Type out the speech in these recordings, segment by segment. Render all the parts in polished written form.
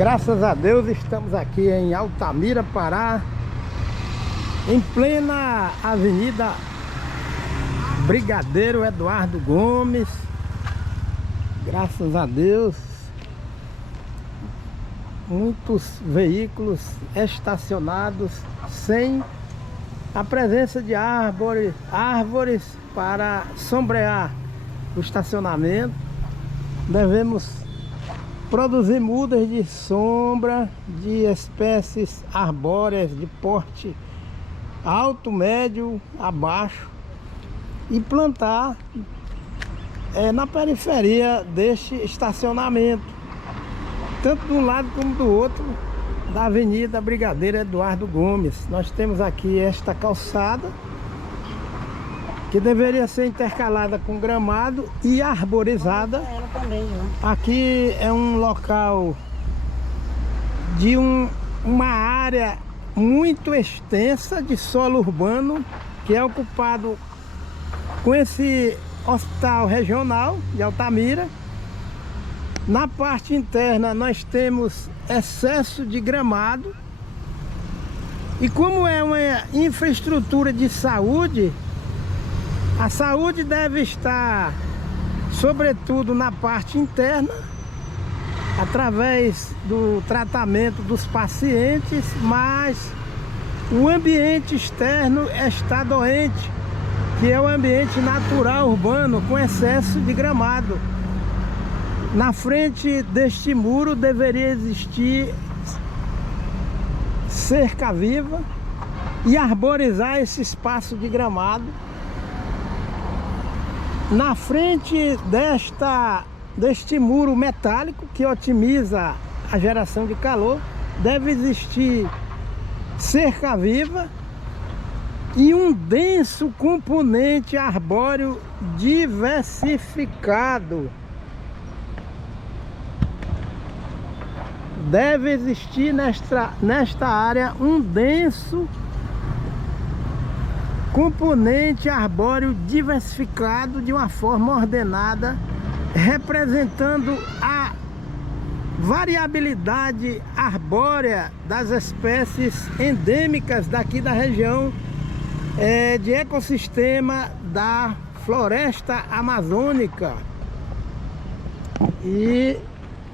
Graças a Deus estamos aqui em Altamira, Pará, em plena Avenida Brigadeiro Eduardo Gomes. Graças a Deus, muitos veículos estacionados sem a presença de árvores para sombrear o estacionamento. Devemos produzir mudas de sombra de espécies arbóreas de porte alto, médio, abaixo e plantar na periferia deste estacionamento, tanto de um lado como do outro da Avenida Brigadeiro Eduardo Gomes. Nós temos aqui esta calçada que deveria ser intercalada com gramado e arborizada. Ela também, ó. Aqui é um local de uma área muito extensa de solo urbano, que é ocupado com esse hospital regional de Altamira. Na parte interna nós temos excesso de gramado, e como é uma infraestrutura de saúde, a saúde deve estar sobretudo na parte interna, através do tratamento dos pacientes, mas o ambiente externo está doente, que é o ambiente natural urbano com excesso de gramado. Na frente deste muro deveria existir cerca viva e arborizar esse espaço de gramado. Na frente deste muro metálico que otimiza a geração de calor, deve existir cerca viva e um denso componente arbóreo diversificado. Deve existir nesta área um denso componente arbóreo diversificado de uma forma ordenada, representando a variabilidade arbórea das espécies endêmicas daqui da região de ecossistema da floresta amazônica. E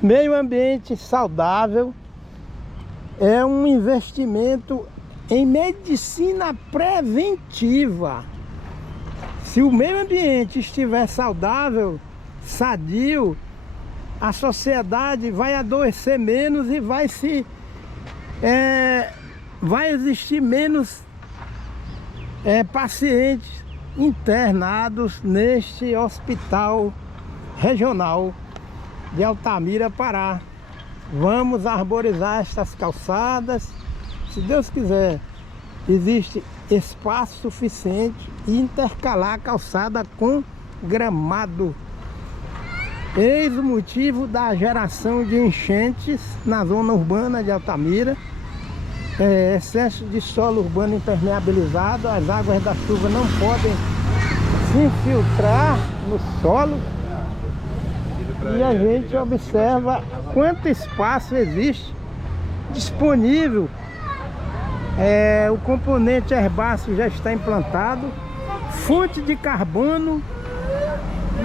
meio ambiente saudável é um investimento em medicina preventiva. Se o meio ambiente estiver saudável, sadio, a sociedade vai adoecer menos e vai existir menos pacientes internados neste hospital regional de Altamira, Pará. Vamos arborizar estas calçadas. Se Deus quiser, existe espaço suficiente e intercalar a calçada com gramado. Eis o motivo da geração de enchentes na zona urbana de Altamira. Excesso de solo urbano impermeabilizado, as águas da chuva não podem se infiltrar no solo. E a gente observa quanto espaço existe disponível. O componente herbáceo já está implantado, fonte de carbono,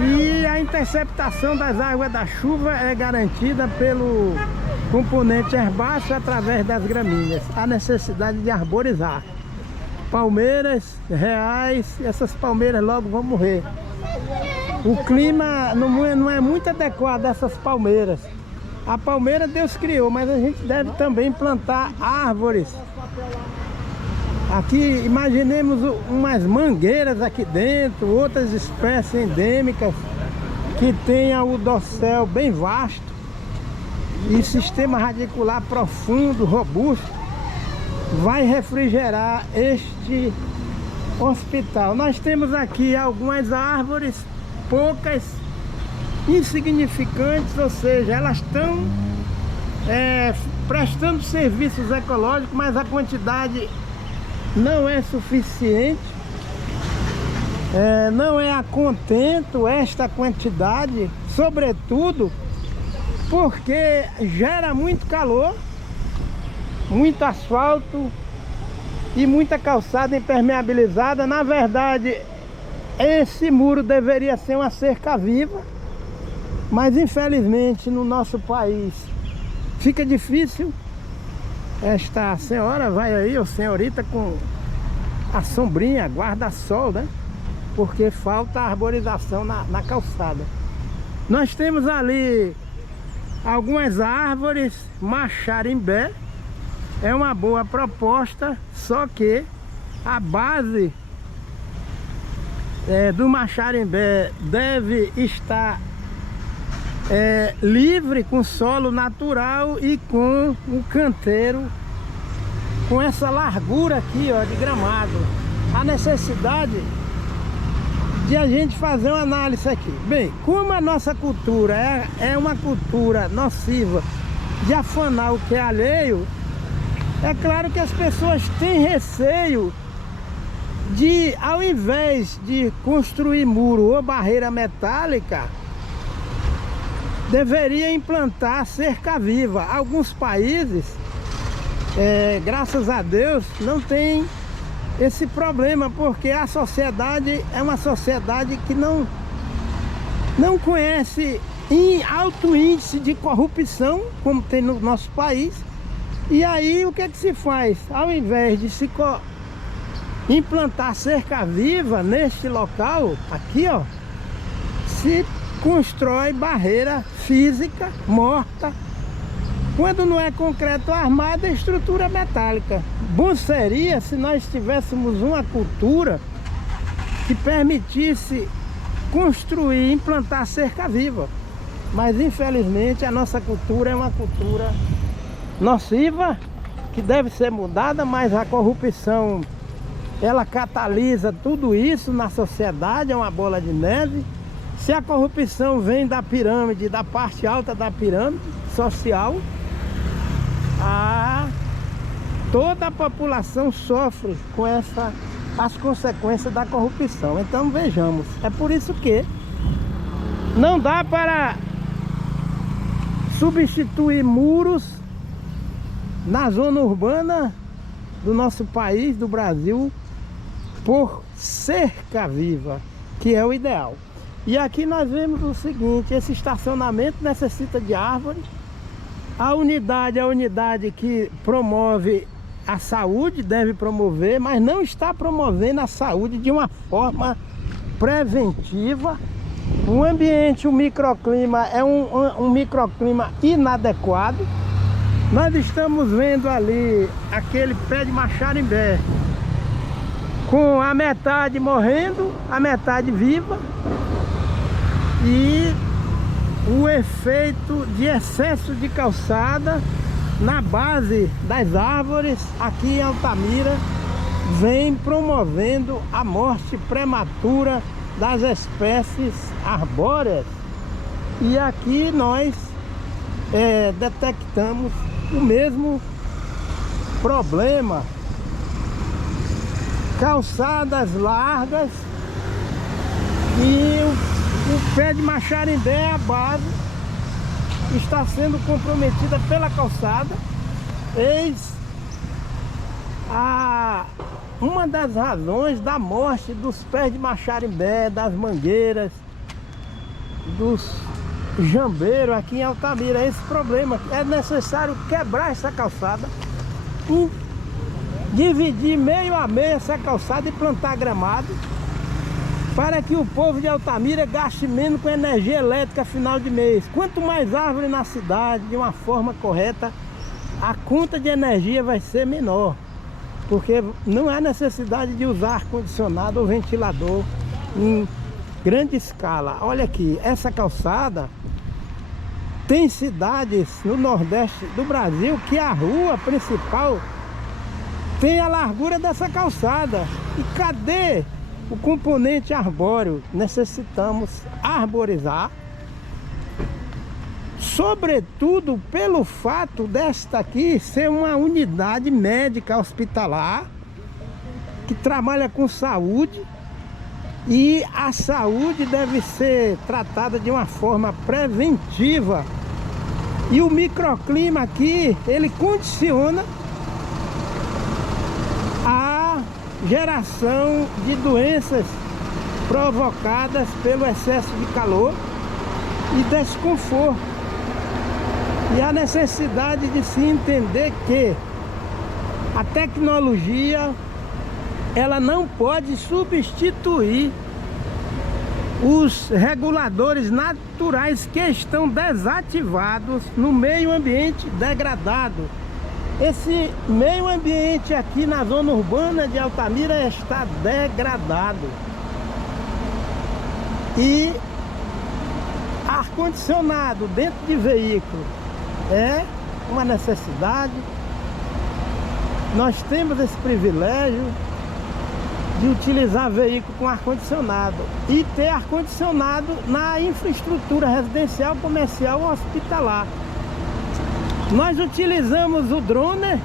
e a interceptação das águas da chuva é garantida pelo componente herbáceo através das gramíneas. A necessidade de arborizar palmeiras reais, essas palmeiras logo vão morrer. O clima não é muito adequado a essas palmeiras. A palmeira Deus criou, mas a gente deve também plantar árvores. Aqui imaginemos umas mangueiras aqui dentro, outras espécies endêmicas que tenham o dossel bem vasto e sistema radicular profundo, robusto, vai refrigerar este hospital. Nós temos aqui algumas árvores, poucas, insignificantes, ou seja, elas estão prestando serviços ecológicos, mas a quantidade não é suficiente. Não é a contento esta quantidade, sobretudo porque gera muito calor, muito asfalto e muita calçada impermeabilizada. Na verdade, esse muro deveria ser uma cerca viva, mas infelizmente no nosso país fica difícil. Esta senhora vai aí, ou senhorita, com a sombrinha, guarda-sol, né? Porque falta arborização na calçada. Nós temos ali algumas árvores, Maxarimbé. É uma boa proposta, só que a base do Maxarimbé deve estar livre, com solo natural e com um canteiro com essa largura aqui, ó, de gramado. A necessidade de a gente fazer uma análise aqui. Bem, como a nossa cultura é uma cultura nociva de afanar o que é alheio, é claro que as pessoas têm receio de, ao invés de construir muro ou barreira metálica, deveria implantar cerca viva. Alguns países, graças a Deus, não tem esse problema, porque a sociedade é uma sociedade que não conhece alto índice de corrupção, como tem no nosso país. E aí o que é que se faz? Ao invés de se implantar cerca viva neste local, aqui ó, se constrói barreira física morta. Quando não é concreto armado, é estrutura metálica. Bom seria se nós tivéssemos uma cultura que permitisse construir, implantar cerca viva. Mas infelizmente a nossa cultura é uma cultura nociva, que deve ser mudada, mas a corrupção, ela catalisa tudo isso na sociedade, é uma bola de neve. Se a corrupção vem da pirâmide, da parte alta da pirâmide social, toda a população sofre com as consequências da corrupção. Então vejamos, é por isso que não dá para substituir muros na zona urbana do nosso país, do Brasil, por cerca viva, que é o ideal. E aqui nós vemos o seguinte: esse estacionamento necessita de árvore. A unidade que promove a saúde deve promover, mas não está promovendo a saúde de uma forma preventiva. O ambiente, o microclima é um microclima inadequado. Nós estamos vendo ali aquele pé de Maxarimbé com a metade morrendo, a metade viva, e o efeito de excesso de calçada na base das árvores aqui em Altamira vem promovendo a morte prematura das espécies arbóreas. E aqui nós detectamos o mesmo problema. Calçadas largas e o pé de Maxarimbé, a base, está sendo comprometida pela calçada. Eis uma das razões da morte dos pés de Maxarimbé, das mangueiras, dos jambeiros aqui em Altamira. Esse problema, é necessário quebrar essa calçada, dividir meio a meio essa calçada e plantar gramado, para que o povo de Altamira gaste menos com energia elétrica final de mês. Quanto mais árvore na cidade, de uma forma correta, a conta de energia vai ser menor, porque não há necessidade de usar ar-condicionado ou ventilador em grande escala. Olha aqui, essa calçada tem cidades no nordeste do Brasil que a rua principal tem a largura dessa calçada. E cadê o componente arbóreo? Necessitamos arborizar, sobretudo pelo fato desta aqui ser uma unidade médica hospitalar que trabalha com saúde, e a saúde deve ser tratada de uma forma preventiva E o microclima aqui, ele condiciona a geração de doenças provocadas pelo excesso de calor e desconforto. E a necessidade de se entender que a tecnologia, ela não pode substituir os reguladores naturais que estão desativados no meio ambiente degradado. Esse meio ambiente aqui na zona urbana de Altamira está degradado. E ar-condicionado dentro de veículo é uma necessidade. Nós temos esse privilégio de utilizar veículo com ar-condicionado e ter ar-condicionado na infraestrutura residencial, comercial ou hospitalar. Nós utilizamos o drone,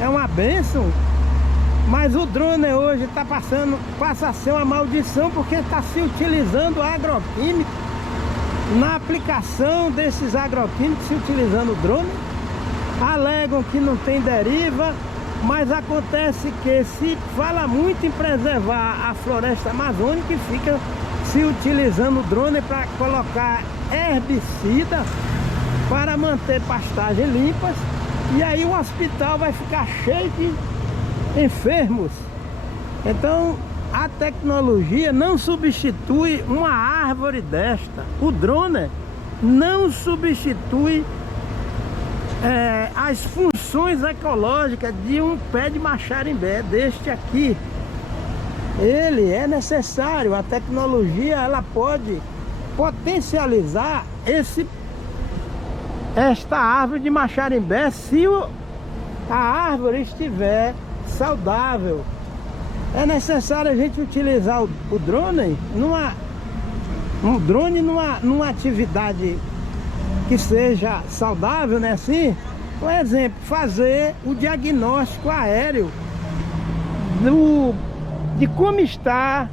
é uma bênção, mas o drone hoje passa a ser uma maldição, porque está se utilizando agroquímico. Na aplicação desses agroquímicos, se utilizando o drone, alegam que não tem deriva, mas acontece que se fala muito em preservar a floresta amazônica e fica se utilizando o drone para colocar herbicida para manter pastagens limpas, e aí o hospital vai ficar cheio de enfermos. Então a tecnologia não substitui uma árvore desta. O drone não substitui as funções ecológicas de um pé de Maxarimbé deste aqui. Ele é necessário, a tecnologia ela pode potencializar esta árvore de Maxarimbé se a árvore estiver saudável. É necessário a gente utilizar o drone numa atividade que seja saudável, né? Assim, por exemplo, fazer o diagnóstico aéreo de como está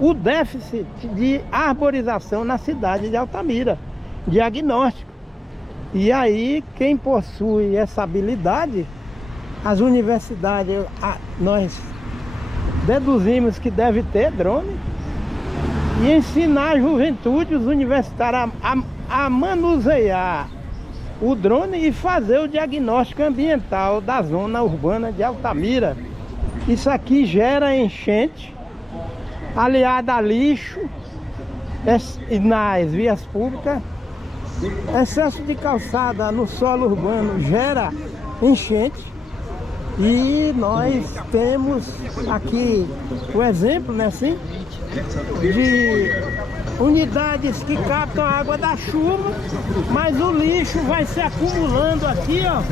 o déficit de arborização na cidade de Altamira. Diagnóstico. E aí, quem possui essa habilidade, as universidades, nós deduzimos que deve ter drone, e ensinar a juventude, os universitários, a manusear o drone e fazer o diagnóstico ambiental da zona urbana de Altamira. Isso aqui gera enchente, aliada a lixo nas vias públicas. Excesso de calçada no solo urbano gera enchente. E nós temos aqui o exemplo, né, assim, de unidades que captam a água da chuva, mas o lixo vai se acumulando aqui, ó,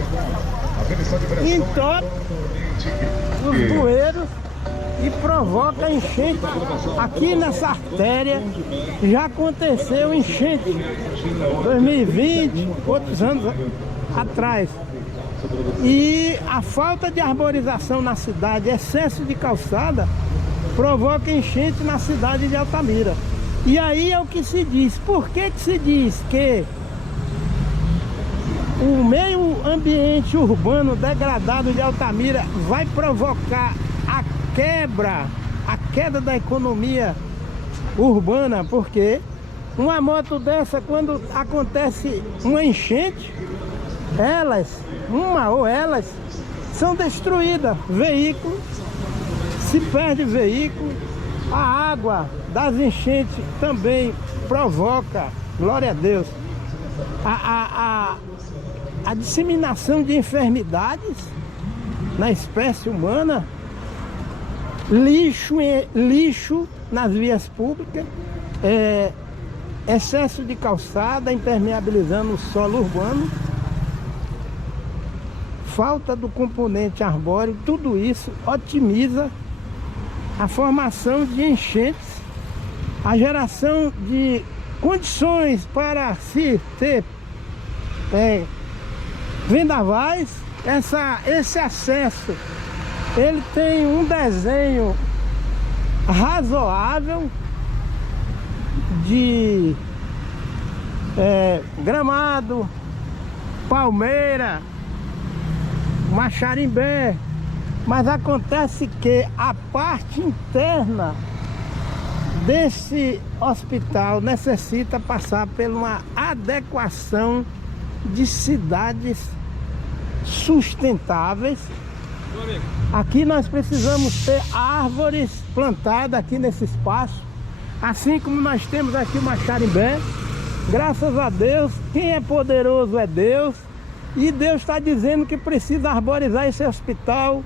entope os bueiros e provoca enchente. Aqui nessa artéria já aconteceu enchente 2020, outros anos atrás. E a falta de arborização na cidade, excesso de calçada, provoca enchente na cidade de Altamira. E aí é o que se diz. Por que se diz que o meio ambiente urbano degradado de Altamira vai provocar a queda da economia urbana? Porque uma moto dessa, quando acontece uma enchente, elas são destruídas. Veículo, se perde veículo. A água das enchentes também provoca, glória a Deus, a disseminação de enfermidades na espécie humana. Lixo nas vias públicas, excesso de calçada impermeabilizando o solo urbano, falta do componente arbóreo. Tudo isso otimiza a formação de enchentes, a geração de condições para se ter vendavais. Esse acesso, ele tem um desenho razoável de gramado, palmeira, maxarimbé. Mas acontece que a parte interna desse hospital necessita passar por uma adequação de cidades sustentáveis. Aqui nós precisamos ter árvores plantadas aqui nesse espaço, assim como nós temos aqui o maxarimbé. Graças a Deus, quem é poderoso é Deus, e Deus está dizendo que precisa arborizar esse hospital,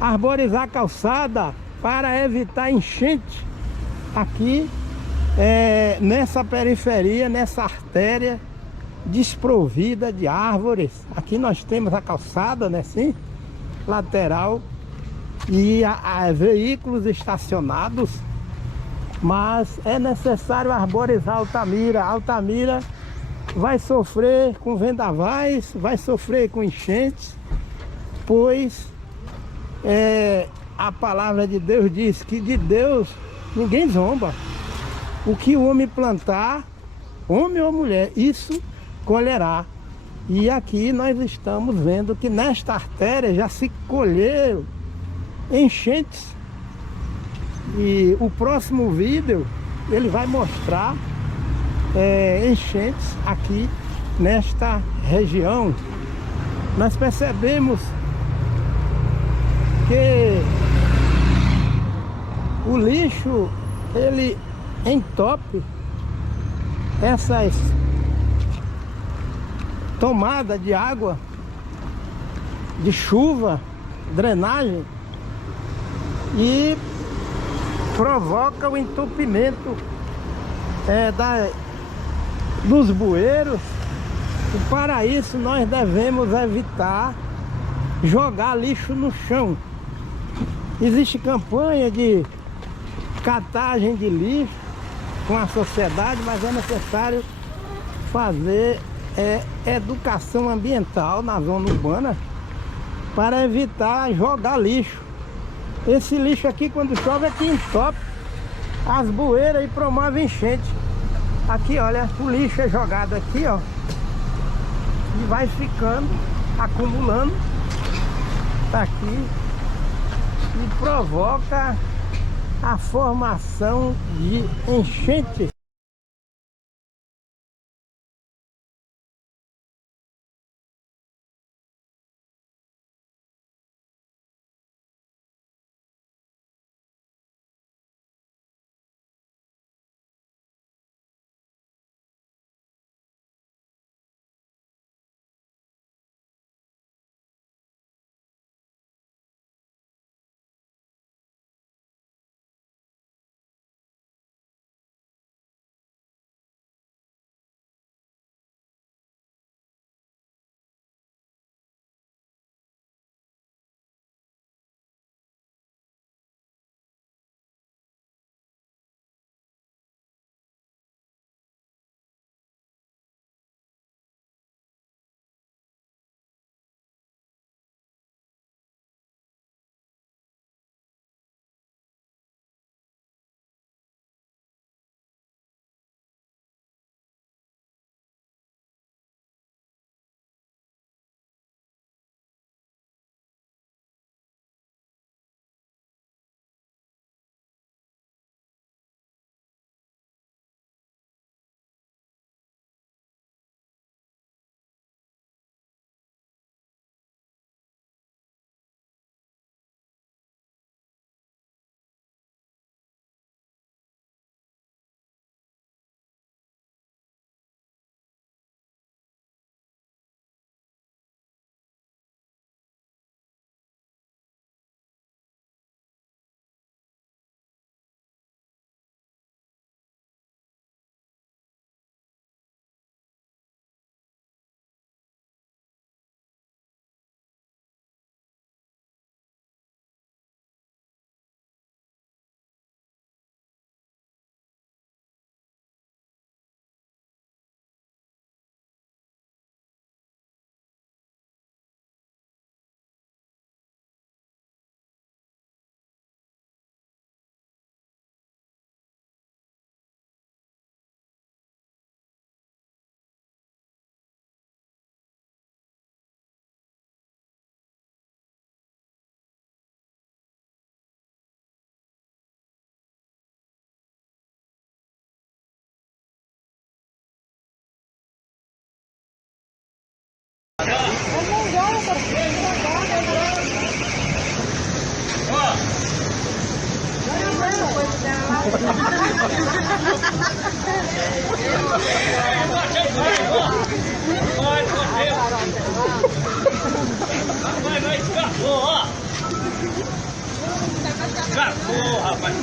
arborizar a calçada para evitar enchente aqui nessa periferia, nessa artéria desprovida de árvores. Aqui nós temos a calçada, né, sim, lateral, e veículos estacionados, mas é necessário arborizar Altamira. Altamira vai sofrer com vendavais, vai sofrer com enchentes, pois a palavra de Deus diz que de Deus ninguém zomba. O que o homem plantar, homem ou mulher, isso colherá. E aqui nós estamos vendo que nesta artéria já se colheram enchentes. E o próximo vídeo ele vai mostrar enchentes aqui nesta região. Nós percebemos que o lixo ele entope essas tomadas de água, de chuva, drenagem, e provoca o entupimento dos bueiros. E para isso nós devemos evitar jogar lixo no chão. Existe campanha de catagem de lixo com a sociedade, mas é necessário fazer educação ambiental na zona urbana para evitar jogar lixo. Esse lixo aqui, quando chove, aqui entope as bueiras e promove enchente. Aqui, olha, o lixo é jogado aqui, ó, e vai ficando, acumulando, tá aqui, e provoca a formação de enchentes. Vai, escapou, ó. Escapou, rapaz.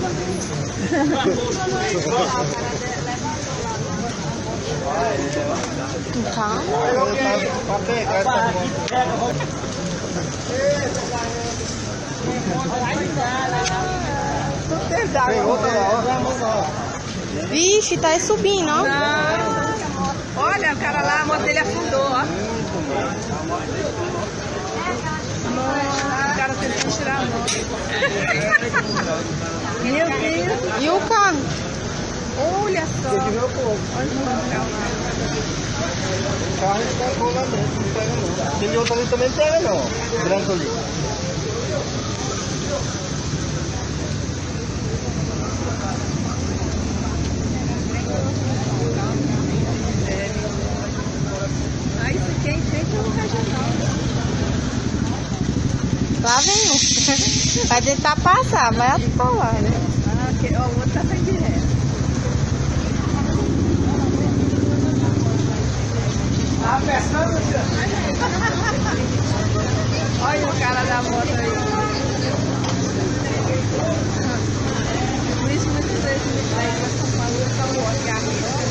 Vixe, tá subindo, ó. Olha, o cara lá, a moto dele afundou, ó. O cara teve que tirar a moto. Meu Deus. E o carro? Olha só. Olha o local lá. O carro não pegou lá dentro, não pega não. Aquele outro ali também pega não, o branco ali. Ah, isso quem tem pelo regional. Lá vem um. Vai tentar passar, vai atolar, né? Ah, ok. Ó, o outro tá saindo direto. Tá pescando, tia? Olha o cara da moto aí. Por isso muitas vezes me traz pra São Paulo, eu só vou aqui a risca, né?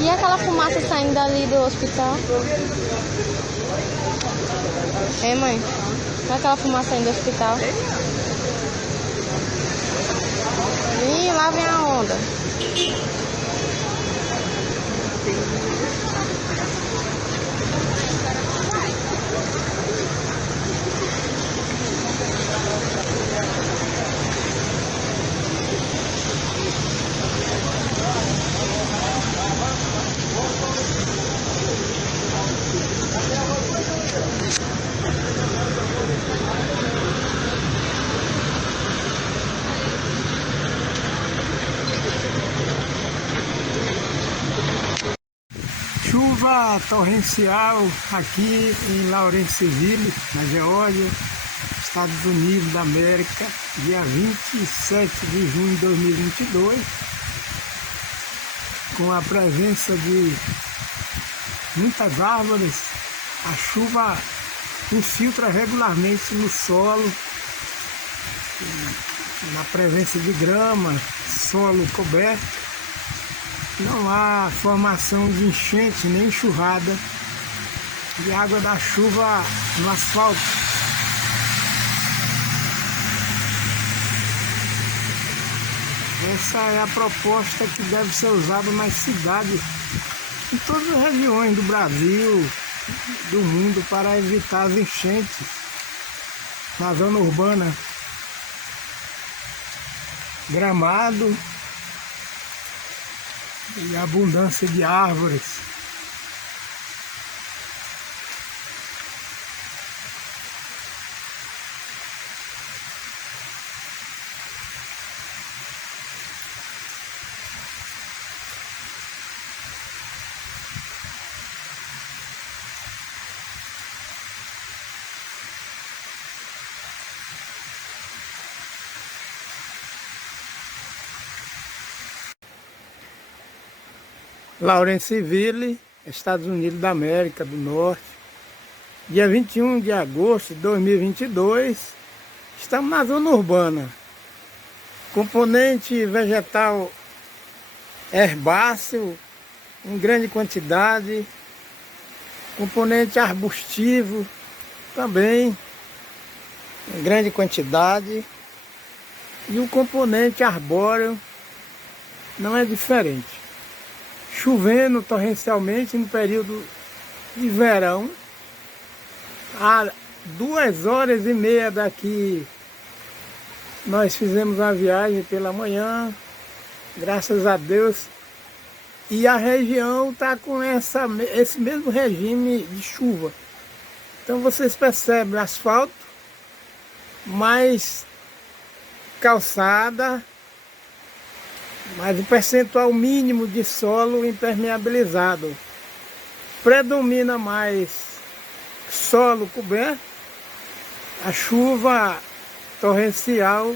E aquela fumaça saindo dali do hospital? É, mãe? Olha aquela fumaça saindo do hospital. Ih, lá vem a onda. Chuva torrencial aqui em Lawrenceville, na Geórgia, Estados Unidos da América, dia 27 de junho de 2022, com a presença de muitas árvores. A chuva infiltra regularmente no solo, na presença de grama, solo coberto. Não há formação de enchente nem enxurrada de água da chuva no asfalto. Essa é a proposta que deve ser usada nas cidades, em todas as regiões do Brasil, do mundo, para evitar as enchentes na zona urbana. Gramado e abundância de árvores. Lawrenceville, Estados Unidos da América do Norte, dia 21 de agosto de 2022, estamos na zona urbana. Componente vegetal herbáceo em grande quantidade, componente arbustivo também em grande quantidade, e o componente arbóreo não é diferente. Chovendo torrencialmente no período de verão. Há 2h30 daqui nós fizemos a viagem pela manhã, graças a Deus, e a região está com esse mesmo regime de chuva. Então vocês percebem, o asfalto mais calçada, mas o percentual mínimo de solo impermeabilizado. Predomina mais solo coberto, a chuva torrencial,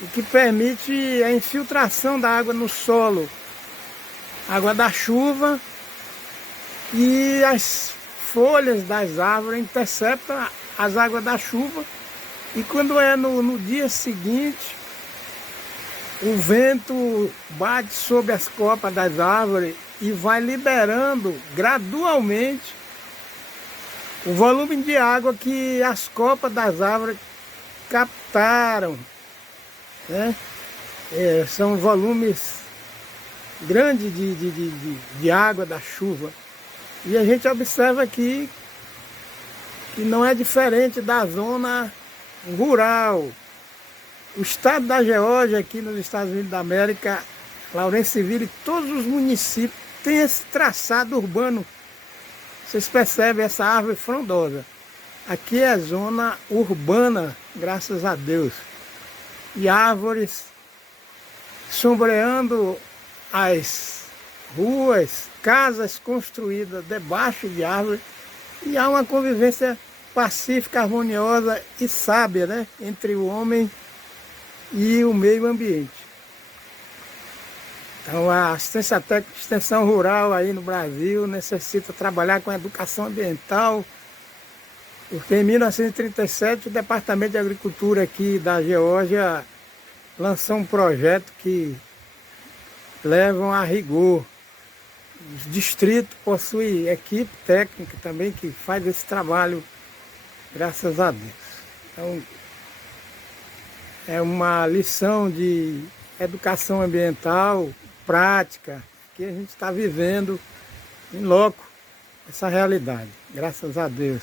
o que permite a infiltração da água no solo, água da chuva, e as folhas das árvores interceptam as águas da chuva, e quando é no dia seguinte, o vento bate sobre as copas das árvores e vai liberando gradualmente o volume de água que as copas das árvores captaram, né? São volumes grandes de água da chuva. E a gente observa aqui que não é diferente da zona rural. O estado da Geórgia, aqui nos Estados Unidos da América, Lawrenceville e todos os municípios têm esse traçado urbano. Vocês percebem essa árvore frondosa. Aqui é zona urbana, graças a Deus. E árvores sombreando as ruas, casas construídas debaixo de árvores. E há uma convivência pacífica, harmoniosa e sábia, né, entre o homem e o meio ambiente. Então a assistência técnica de extensão rural aí no Brasil necessita trabalhar com a educação ambiental, porque em 1937 o Departamento de Agricultura aqui da Geórgia lançou um projeto que levam a rigor. Os distritos possuem equipe técnica também que faz esse trabalho, graças a Deus. Então, é uma lição de educação ambiental, prática, que a gente está vivendo em loco essa realidade, graças a Deus.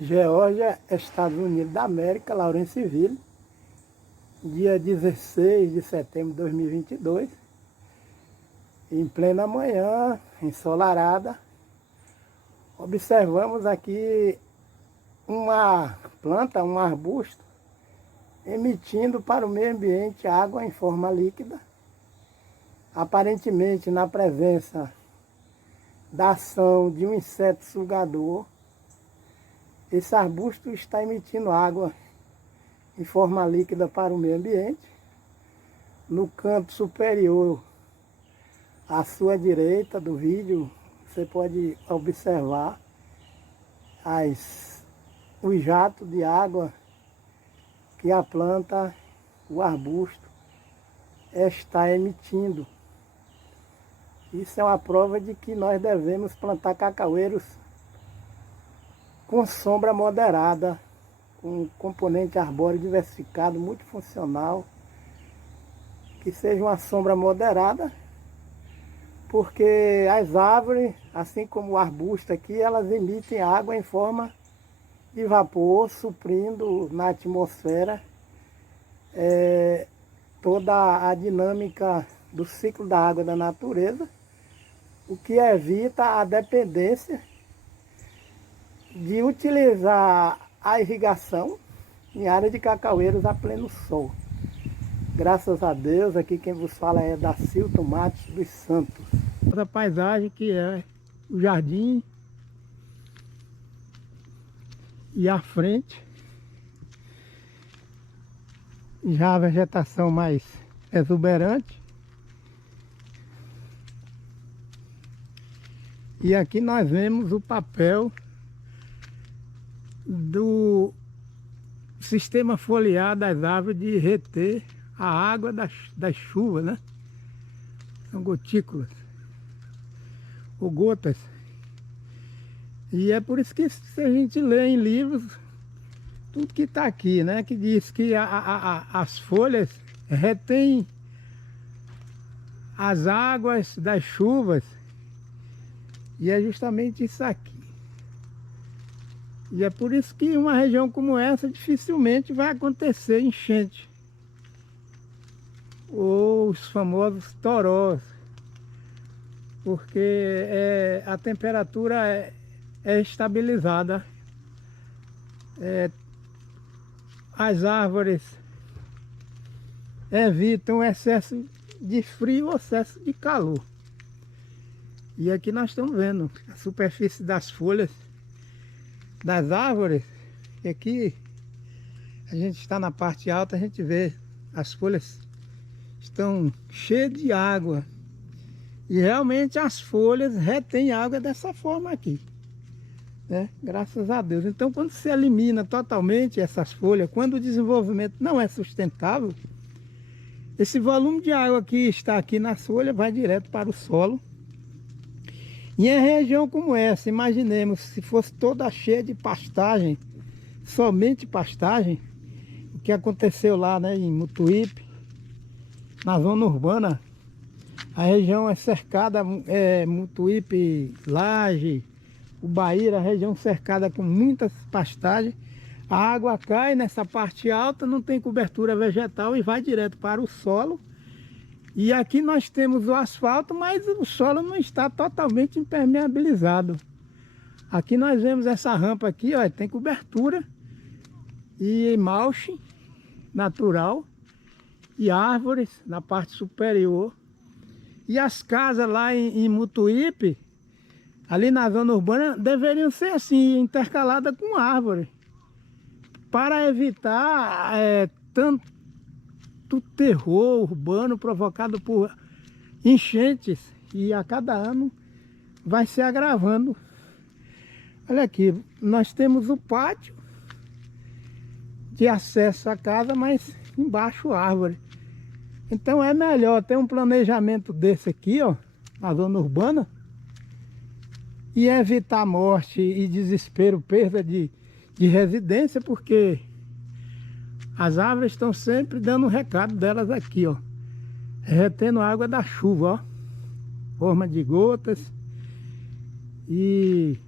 Geórgia, Estados Unidos da América, Lawrenceville, dia 16 de setembro de 2022, em plena manhã, ensolarada, observamos aqui uma planta, um arbusto, emitindo para o meio ambiente água em forma líquida, aparentemente na presença da ação de um inseto sugador. Esse arbusto está emitindo água em forma líquida para o meio ambiente. No canto superior, à sua direita do vídeo, você pode observar os jatos de água que a planta, o arbusto, está emitindo. Isso é uma prova de que nós devemos plantar cacaueiros com sombra moderada, com um componente arbóreo diversificado, multifuncional, que seja uma sombra moderada, porque as árvores, assim como o arbusto aqui, elas emitem água em forma de vapor, suprindo na atmosfera toda a dinâmica do ciclo da água da natureza, o que evita a dependência de utilizar a irrigação em área de cacaueiros a pleno sol. Graças a Deus, aqui quem vos fala é Dacilton Matos dos Santos. Essa paisagem que é o jardim e à frente já a vegetação mais exuberante. E aqui nós vemos o papel do sistema foliar das árvores de reter a água das chuvas, né? São gotículas ou gotas. E é por isso que se a gente lê em livros tudo que está aqui, né? Que diz que as folhas retêm as águas das chuvas. E é justamente isso aqui. E é por isso que em uma região como essa dificilmente vai acontecer enchente. Ou os famosos torós. Porque a temperatura é estabilizada as árvores evitam o excesso de frio ou excesso de calor. E aqui nós estamos vendo a superfície das folhas das árvores. E aqui a gente está na parte alta, a gente vê as folhas estão cheias de água. E realmente as folhas retêm água dessa forma aqui, né? Graças a Deus. Então quando se elimina totalmente essas folhas, quando o desenvolvimento não é sustentável, esse volume de água que está aqui nas folhas vai direto para o solo. E em região como essa, imaginemos se fosse toda cheia de pastagem, somente pastagem, o que aconteceu lá, né, em Mutuípe, na zona urbana. A região é cercada, Mutuípe, Laje, Ubaíra, a região cercada com muitas pastagens. A água cai nessa parte alta, não tem cobertura vegetal e vai direto para o solo. E aqui nós temos o asfalto, mas o solo não está totalmente impermeabilizado. Aqui nós vemos essa rampa aqui, ó, tem cobertura e mulch natural e árvores na parte superior. E as casas lá em Mutuípe, ali na zona urbana, deveriam ser assim, intercaladas com árvore, para evitar tanto terror urbano provocado por enchentes, e a cada ano vai se agravando. Olha aqui, nós temos o pátio de acesso à casa, mas embaixo árvore. Então é melhor ter um planejamento desse aqui, ó, na zona urbana, e evitar morte e desespero, perda de residência, porque as árvores estão sempre dando um recado delas aqui, ó, retendo a água da chuva, ó, forma de gotas. E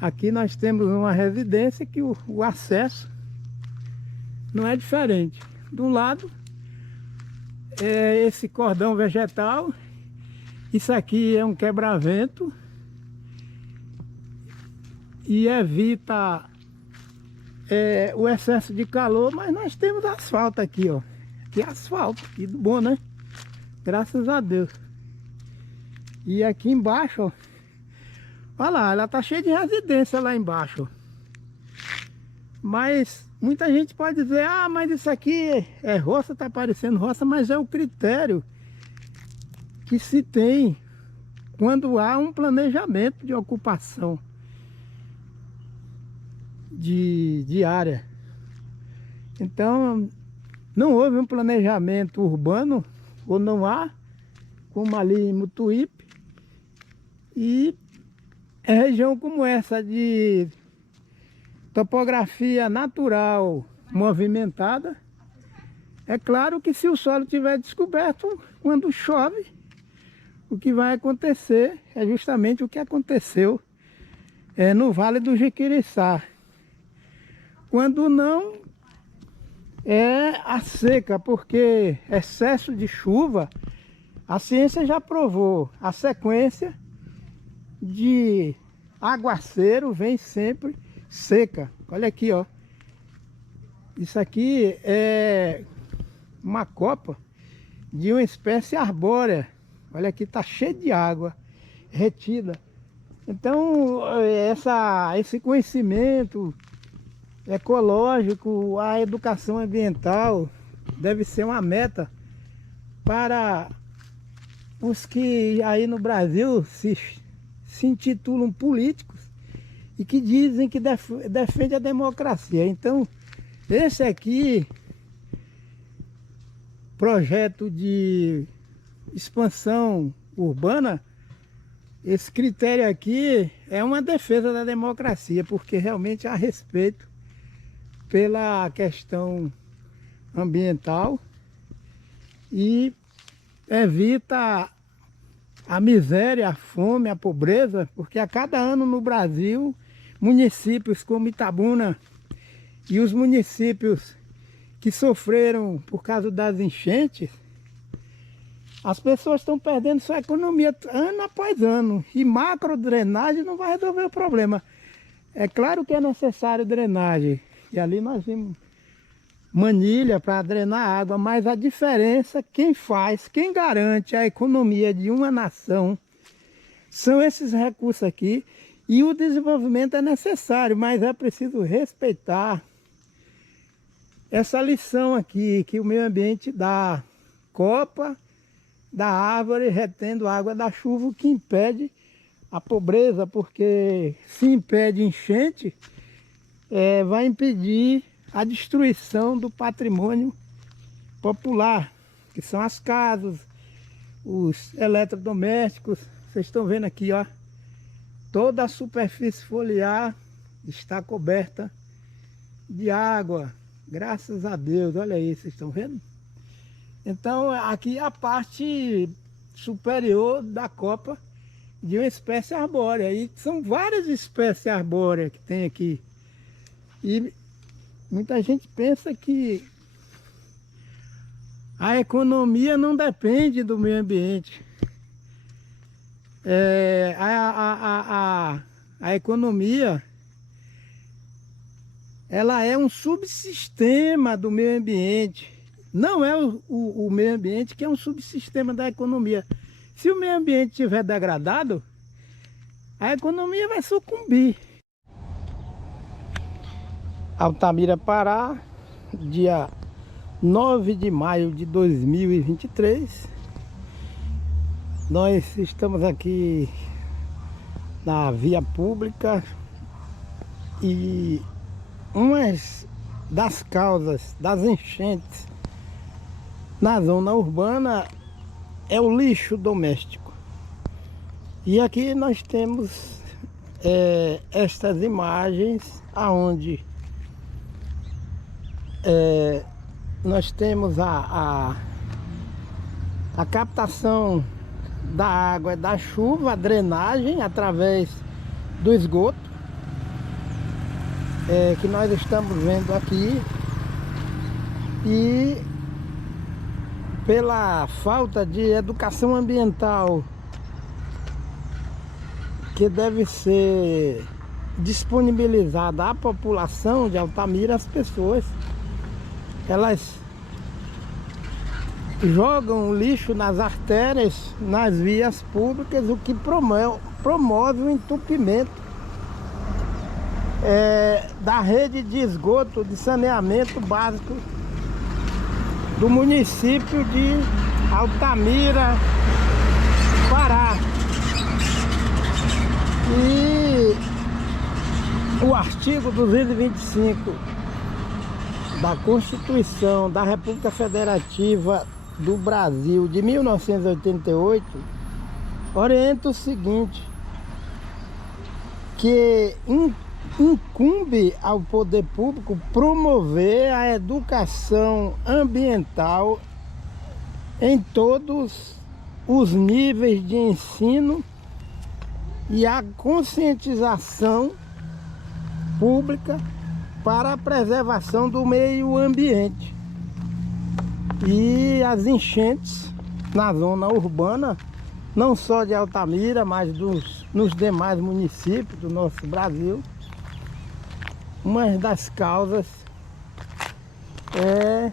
aqui nós temos uma residência que o acesso não é diferente. De um lado é esse cordão vegetal, isso aqui é um quebra-vento e evita o excesso de calor, mas nós temos asfalto aqui, ó. Aqui é asfalto, aqui do bom, né? Graças a Deus. E aqui embaixo, ó, olha lá, ela tá cheia de residência lá embaixo, ó. Mas muita gente pode dizer, ah, mas isso aqui é roça, tá parecendo roça, mas é o critério que se tem quando há um planejamento de ocupação de área. Então não houve um planejamento urbano, ou não há, como ali em Mutuípe, e região como essa de topografia natural movimentada, é claro que se o solo estiver descoberto, quando chove, o que vai acontecer é justamente o que aconteceu no Vale do Jequiriçá. Quando não, é a seca, porque excesso de chuva, a ciência já provou, a sequência de aguaceiro vem sempre seca. Olha aqui, ó. Isso aqui é uma copa de uma espécie arbórea. Olha aqui, tá cheio de água retida. Então, esse conhecimento ecológico, a educação ambiental deve ser uma meta para os que aí no Brasil se intitulam políticos e que dizem que defende a democracia. Então, esse aqui, projeto de expansão urbana, esse critério aqui é uma defesa da democracia, porque realmente há respeito pela questão ambiental e evita a miséria, a fome, a pobreza, porque a cada ano no Brasil, municípios como Itabuna e os municípios que sofreram por causa das enchentes, as pessoas estão perdendo sua economia ano após ano, e macro drenagem não vai resolver o problema. É claro que é necessário drenagem. E ali nós vimos manilha para drenar a água, mas a diferença, quem faz, quem garante a economia de uma nação, são esses recursos aqui. E o desenvolvimento é necessário, mas é preciso respeitar essa lição aqui que o meio ambiente dá. Copa da árvore retendo água da chuva, o que impede a pobreza, porque se impede enchente, vai impedir a destruição do patrimônio popular, que são as casas, os eletrodomésticos. Vocês estão vendo aqui, ó, toda a superfície foliar está coberta de água, graças a Deus. Olha aí, vocês estão vendo? Então aqui é a parte superior da copa de uma espécie arbórea. E são várias espécies arbóreas que tem aqui. E muita gente pensa que a economia não depende do meio ambiente. A economia, ela é um subsistema do meio ambiente. Não é o meio ambiente que é um subsistema da economia. Se o meio ambiente estiver degradado, a economia vai sucumbir. Altamira, Pará, dia 9 de maio de 2023. Nós estamos aqui na via pública e uma das causas das enchentes na zona urbana é o lixo doméstico. E aqui nós temos estas imagens aonde nós temos a captação da água da chuva, a drenagem através do esgoto, que nós estamos vendo aqui. E pela falta de educação ambiental que deve ser disponibilizada à população de Altamira, as pessoas, elas jogam lixo nas artérias, nas vias públicas, o que promove o entupimento da rede de esgoto, de saneamento básico do município de Altamira, Pará. E o artigo 225 da Constituição da República Federativa do Brasil de 1988 orienta o seguinte, que incumbe ao poder público promover a educação ambiental em todos os níveis de ensino e a conscientização pública para a preservação do meio ambiente. E as enchentes na zona urbana, não só de Altamira, mas nos demais municípios do nosso Brasil, uma das causas é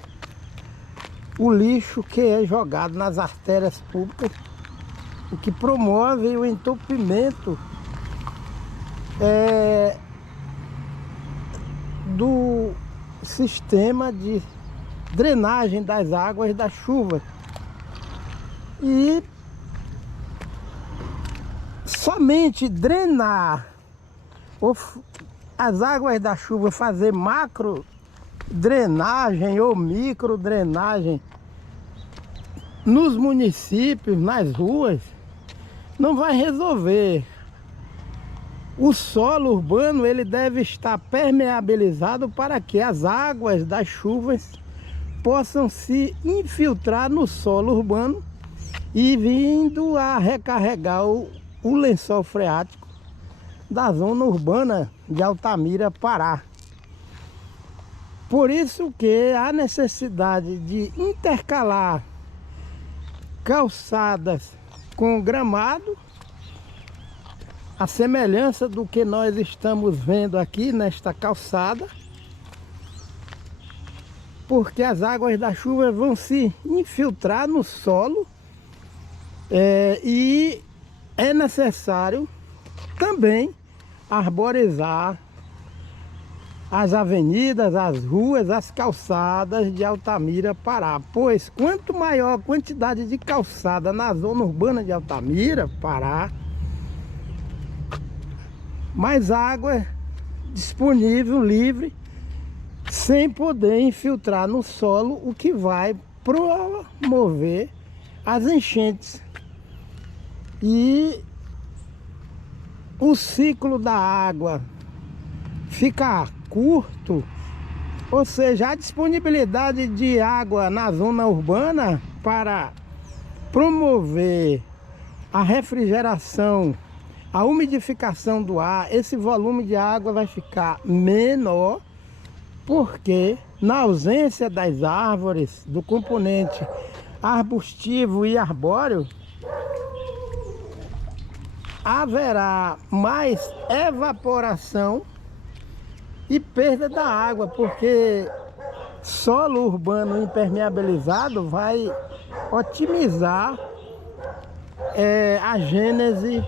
o lixo que é jogado nas artérias públicas, o que promove o entupimento do sistema de drenagem das águas da chuva. E somente drenar as águas da chuva, fazer macro drenagem ou micro drenagem nos municípios, nas ruas, não vai resolver. O solo urbano, ele deve estar permeabilizado para que as águas das chuvas possam se infiltrar no solo urbano e vindo a recarregar o lençol freático da zona urbana de Altamira, Pará. Por isso que há necessidade de intercalar calçadas com gramado, a semelhança do que nós estamos vendo aqui nesta calçada, porque as águas da chuva vão se infiltrar no solo e é necessário também arborizar as avenidas, as ruas, as calçadas de Altamira, Pará. Pois quanto maior a quantidade de calçada na zona urbana de Altamira, Pará, mais água disponível, livre, sem poder infiltrar no solo, o que vai promover as enchentes. E o ciclo da água fica curto, ou seja, a disponibilidade de água na zona urbana para promover a refrigeração, a umidificação do ar, esse volume de água vai ficar menor, porque na ausência das árvores, do componente arbustivo e arbóreo, haverá mais evaporação e perda da água, porque solo urbano impermeabilizado vai otimizar a gênese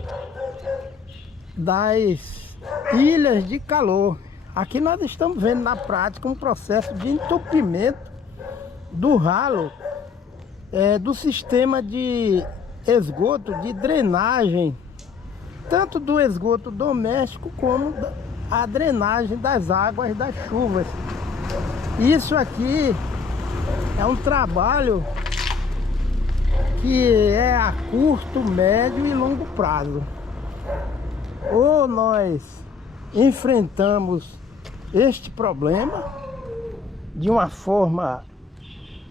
das ilhas de calor. Aqui nós estamos vendo na prática um processo de entupimento do ralo do sistema de esgoto, de drenagem, tanto do esgoto doméstico como a drenagem das águas das chuvas. Isso aqui é um trabalho que é a curto, médio e longo prazo. Ou nós enfrentamos este problema de uma forma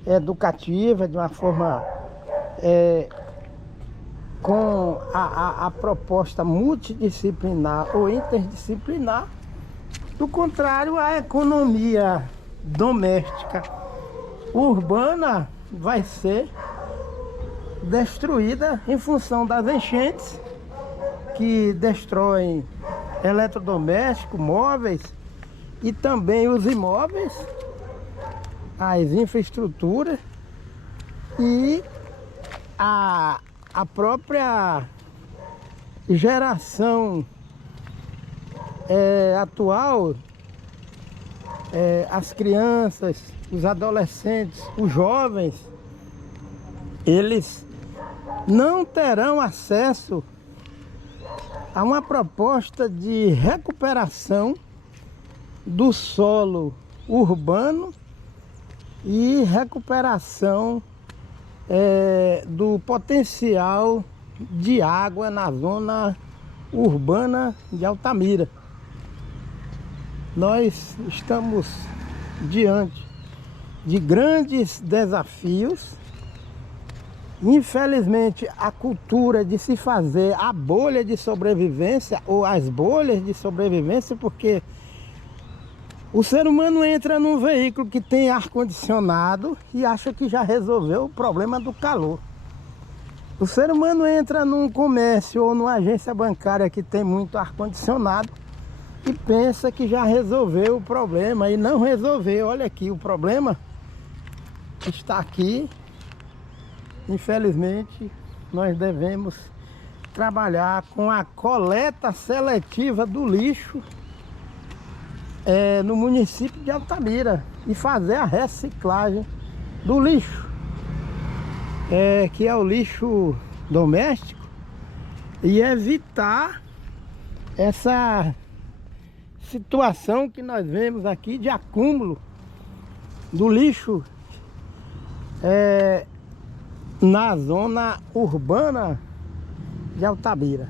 educativa, de uma forma com a proposta multidisciplinar ou interdisciplinar. Do contrário, a economia doméstica urbana vai ser destruída em função das enchentes, que destroem eletrodomésticos, móveis e também os imóveis, as infraestruturas e a própria geração atual, as crianças, os adolescentes, os jovens, eles não terão acesso a uma proposta de recuperação do solo urbano e recuperação do potencial de água na zona urbana de Altamira. Nós estamos diante de grandes desafios. Infelizmente, a cultura de se fazer a bolha de sobrevivência ou as bolhas de sobrevivência, porque o ser humano entra num veículo que tem ar-condicionado e acha que já resolveu o problema do calor. O ser humano entra num comércio ou numa agência bancária que tem muito ar-condicionado e pensa que já resolveu o problema e não resolveu. Olha aqui, o problema está aqui. Infelizmente, nós devemos trabalhar com a coleta seletiva do lixo no município de Altamira e fazer a reciclagem do lixo, que é o lixo doméstico, e evitar essa situação que nós vemos aqui de acúmulo do lixo na zona urbana de Altamira.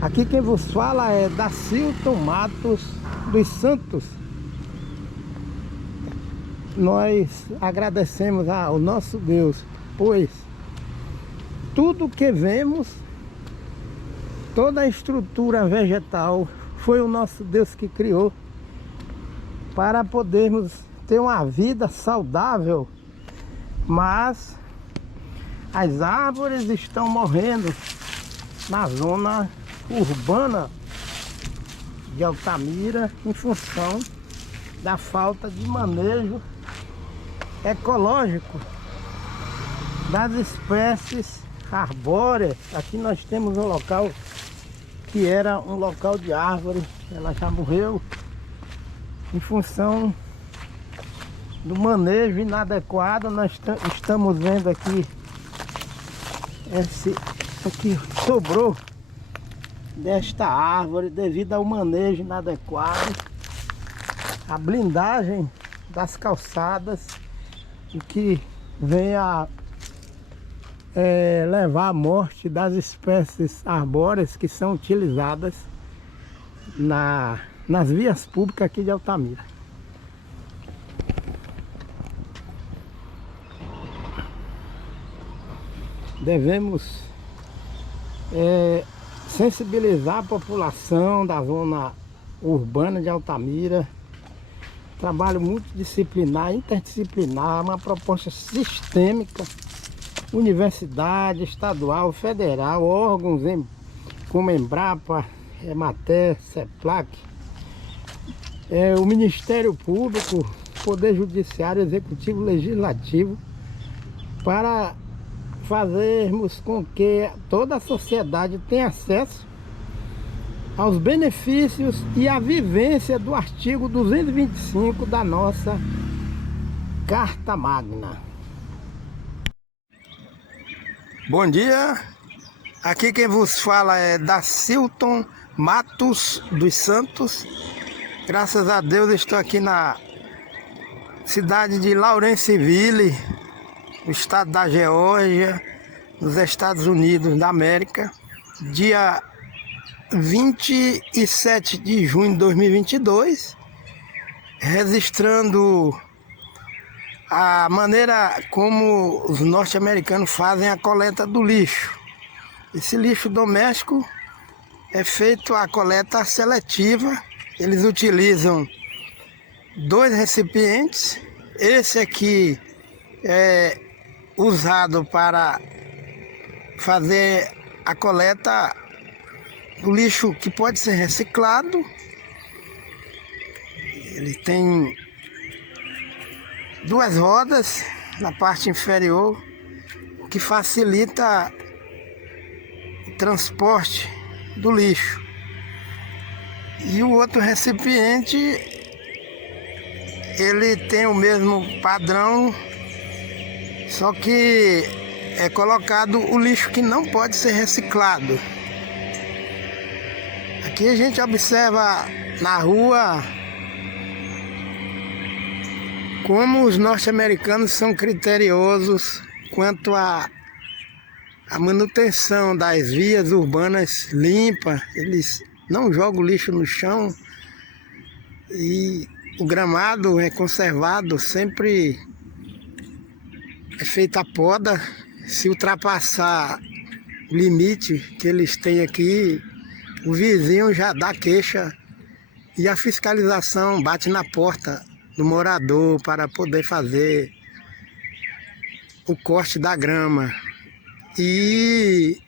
Aqui quem vos fala é Dacilton Matos dos Santos. Nós agradecemos ao nosso Deus, pois tudo que vemos, toda a estrutura vegetal, foi o nosso Deus que criou para podermos ter uma vida saudável. Mas as árvores estão morrendo na zona urbana de Altamira em função da falta de manejo ecológico das espécies arbóreas. Aqui nós temos um local que era um local de árvore, ela já morreu em função do manejo inadequado. Nós estamos vendo aqui esse aqui sobrou desta árvore devido ao manejo inadequado, a blindagem das calçadas, o que vem a levar à morte das espécies arbóreas que são utilizadas nas vias públicas aqui de Altamira. Devemos sensibilizar a população da zona urbana de Altamira. Trabalho multidisciplinar, interdisciplinar, uma proposta sistêmica, universidade, estadual, federal, órgãos como Embrapa, Emater, CEPLAC, o Ministério Público, Poder Judiciário, Executivo, Legislativo, para fazermos com que toda a sociedade tenha acesso aos benefícios e à vivência do artigo 225 da nossa Carta Magna. Bom dia, aqui quem vos fala é Dacilton Matos dos Santos. Graças a Deus estou aqui na cidade de Lawrenceville, no estado da Geórgia, nos Estados Unidos da América, dia 27 de junho de 2022, registrando a maneira como os norte-americanos fazem a coleta do lixo. Esse lixo doméstico é feito a coleta seletiva. Eles utilizam 2 recipientes. Esse aqui é usado para fazer a coleta do lixo que pode ser reciclado. Ele tem 2 rodas na parte inferior, o que facilita o transporte do lixo. E o outro recipiente, ele tem o mesmo padrão, só que é colocado o lixo que não pode ser reciclado. Aqui a gente observa na rua como os norte-americanos são criteriosos quanto à manutenção das vias urbanas limpas. Eles não jogam lixo no chão e o gramado é conservado, sempre é feita a poda. Se ultrapassar o limite que eles têm aqui, o vizinho já dá queixa e a fiscalização bate na porta do morador para poder fazer o corte da grama. E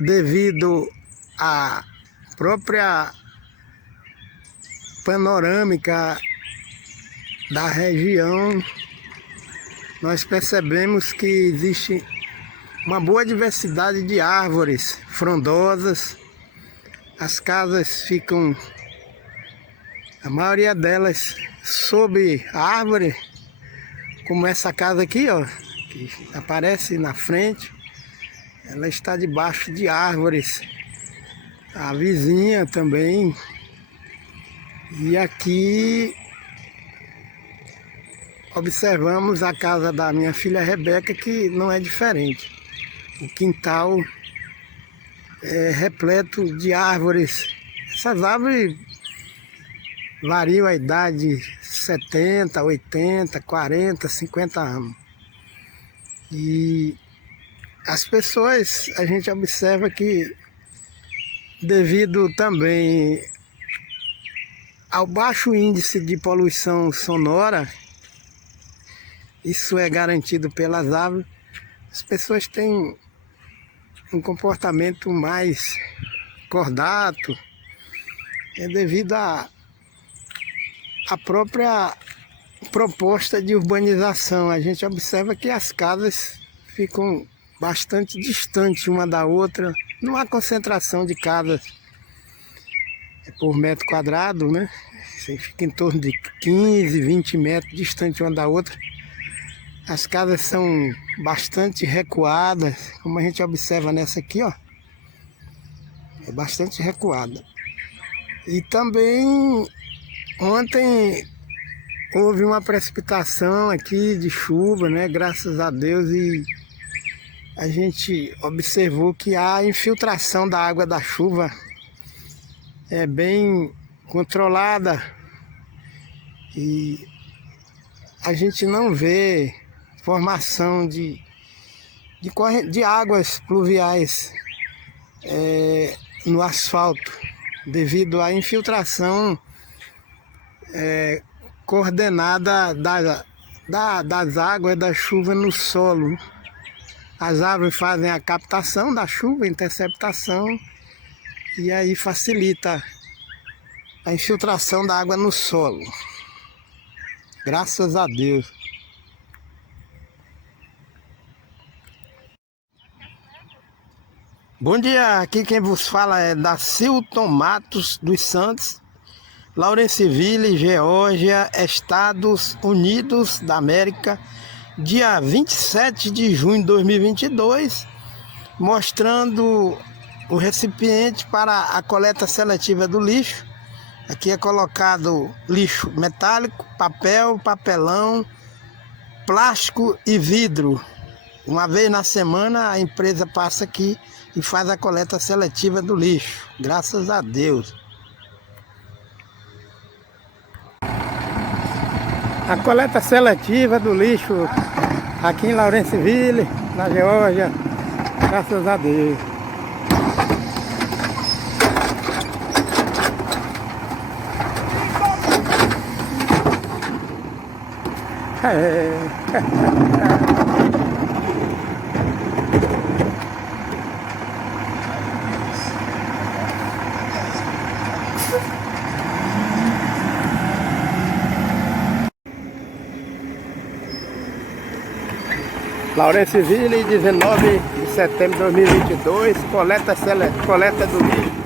devido à própria panorâmica da região, nós percebemos que existe uma boa diversidade de árvores frondosas. As casas ficam, a maioria delas, sob a árvore, como essa casa aqui, ó, que aparece na frente. Ela está debaixo de árvores. A vizinha também. E aqui observamos a casa da minha filha Rebeca, que não é diferente. O quintal é repleto de árvores. Essas árvores variam a idade de 70, 80, 40, 50 anos. E as pessoas, a gente observa que, devido também ao baixo índice de poluição sonora, isso é garantido pelas árvores, as pessoas têm um comportamento mais cordato, é devido à própria proposta de urbanização. A gente observa que as casas ficam bastante distantes uma da outra, não há concentração de casas por metro quadrado, né? Você fica em torno de 15, 20 metros distante uma da outra. As casas são bastante recuadas, como a gente observa nessa aqui, ó. É bastante recuada. E também ontem houve uma precipitação aqui de chuva, né? Graças a Deus, e a gente observou que a infiltração da água da chuva é bem controlada e a gente não vê formação de águas pluviais no asfalto, devido à infiltração coordenada das águas da chuva no solo. As árvores fazem a captação da chuva, a interceptação, e aí facilita a infiltração da água no solo. Graças a Deus. Bom dia, aqui quem vos fala é Dacilton Matos dos Santos, Lawrenceville, Geórgia, Estados Unidos da América, dia 27 de junho de 2022, mostrando o recipiente para a coleta seletiva do lixo. Aqui é colocado lixo metálico, papel, papelão, plástico e vidro. Uma vez na semana a empresa passa aqui e faz a coleta seletiva do lixo. Graças a Deus. A coleta seletiva do lixo aqui em Lawrenceville, na Geórgia. Graças a Deus. Lawrenceville, 19 de setembro de 2022, coleta do lixo.